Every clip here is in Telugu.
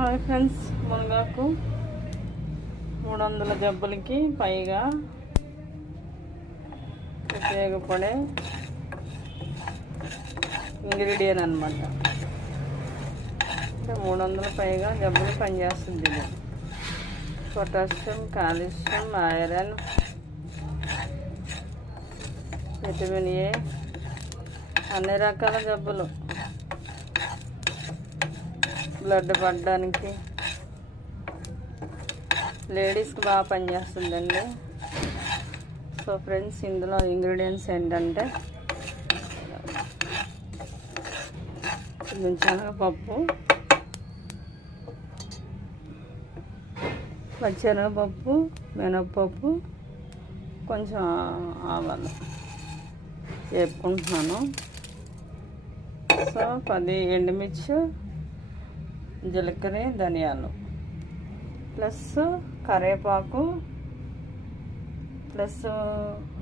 హాయ్ ఫ్రెండ్స్, మునగాకు 300 జబ్బులకి పైగా ఉపయోగపడే ఇంగ్రీడియంట్ అనమాట. 300 పైగా జబ్బులు పనిచేస్తుంది ఇది. Potassium, calcium, iron, vitamin A, అన్ని రకాల జబ్బులు, బ్లడ్ పడడానికి లేడీస్కి బాగా పనిచేస్తుందండి. సో ఫ్రెండ్స్, ఇందులో ఇంగ్రీడియంట్స్ ఏంటంటే కొంచెం శనగపప్పు, పచ్చెనగపప్పు, మినప్పప్పు, కొంచెం ఆవాలు వేపుకుంటున్నాను. సో 10 ఎండుమిర్చి, జీలకర్ర, ధనియాలు, ప్లస్ కరివేపాకు, ప్లస్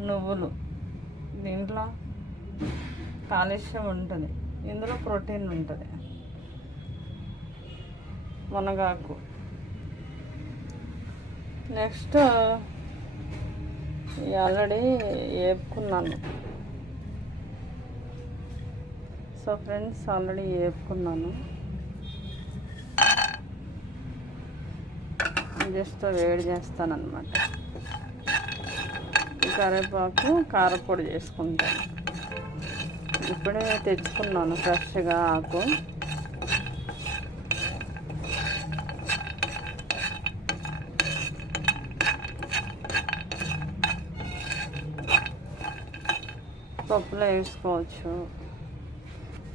నువ్వులు. దీంట్లో కాల్షియం ఉంటుంది, ఇందులో ప్రోటీన్ ఉంటుంది. మునగాకు, నెక్స్ట్ ఆల్రెడీ వేపుకున్నాను. సో ఫ్రెండ్స్, ఆల్రెడీ వేపుకున్నాను. జస్ట్ వేడి చేస్తాను అన్నమాట. కరివేపాకు కారపొడి చేసుకుంటాను. ఇప్పుడే తెచ్చుకున్నాను ఫ్రెష్గా ఆకు. పప్పులో వేసుకోవచ్చు,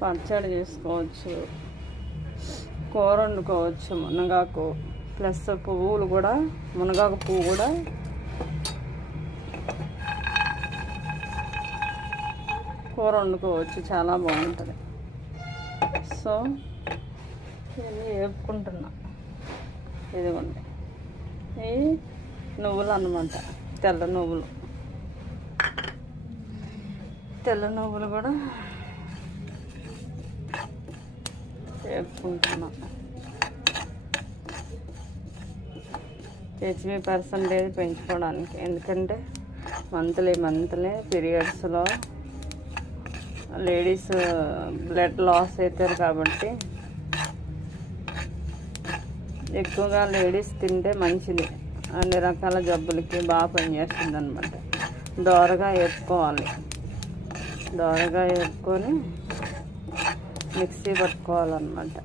పచ్చడి చేసుకోవచ్చు, కూర వండుకోవచ్చు. మునగాకు ప్లస్ పువ్వులు కూడా, మునగాకు పువ్వు కూడా కూర వండుకోవచ్చు, చాలా బాగుంటుంది. సో ఇవన్నీ వేపుకుంటున్నా. ఇదిగోండి, ఇవి నువ్వులు అన్నమాట, తెల్ల నువ్వులు. తెల్ల నువ్వులు కూడా వేపుకుంటున్నా. హెచ్బి పర్సంటేజ్ పెంచుకోవడానికి. ఎందుకంటే మంత్లీ పీరియడ్స్లో లేడీస్ బ్లడ్ లాస్ అవుతారు కాబట్టి ఎక్కువగా లేడీస్ తింటే మంచిది. అన్ని రకాల జబ్బులకి బాగా పనిచేస్తుంది అనమాట. దోరగా వేపుకోవాలి. దోరగా వేపుకొని మిక్సీ పట్టుకోవాలన్నమాట.